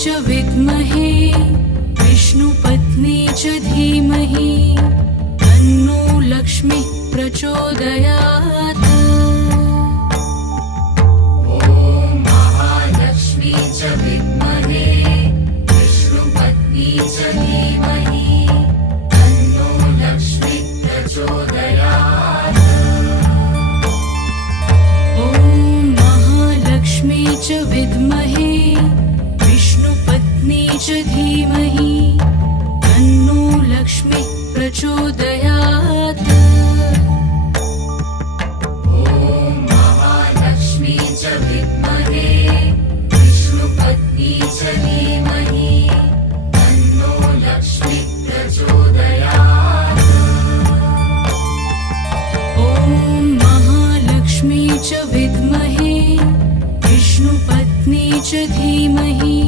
च विद्महे विष्णुपत्नी च धीमहि तन्नो लक्ष्मी प्रचोदयात्। महालक्ष्मी च विद्महे विष्णुपत्नी च धीमहि तन्नो लक्ष्मी प्रचोदयात्। ॐ महालक्ष्मी च विद्महे विष्णुपत्नी च धीमहि तन्नो लक्ष्मी प्रचोदयात्। महालक्ष्मी च विद्महे विष्णुपत्नी च धीमहि तन्नो लक्ष्मी प्रचोदयात्। ॐ महालक्ष्मी च विद्महे विष्णुपत्नी च धीमहि